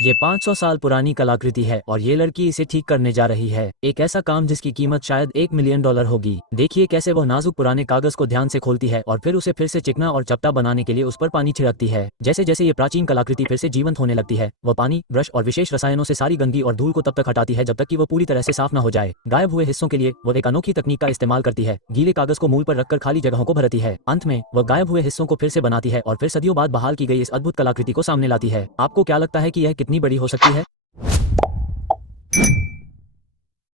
ये 500 साल पुरानी कलाकृति है और ये लड़की इसे ठीक करने जा रही है। एक ऐसा काम जिसकी कीमत शायद $1 मिलियन होगी। देखिए कैसे वह नाजुक पुराने कागज को ध्यान से खोलती है और फिर उसे फिर से चिकना और चपटा बनाने के लिए उस पर पानी छिड़कती है। जैसे जैसे ये प्राचीन कलाकृति फिर से जीवंत होने लगती है, वह पानी, ब्रश और विशेष रसायनों से सारी गंदगी और धूल को तब तक हटाती है जब तक कि वह पूरी तरह से साफ न हो जाए। गायब हुए हिस्सों के लिए वह एक अनोखी तकनीक का इस्तेमाल करती है। गीले कागज को मूल पर रखकर खाली जगहों को भरती है। अंत में वह गायब हुए हिस्सों को फिर से बनाती है और फिर सदियों बाद बहाल की गई इस अद्भुत कलाकृति को सामने लाती है। आपको क्या लगता है कि यह कितनी बड़ी हो सकती है?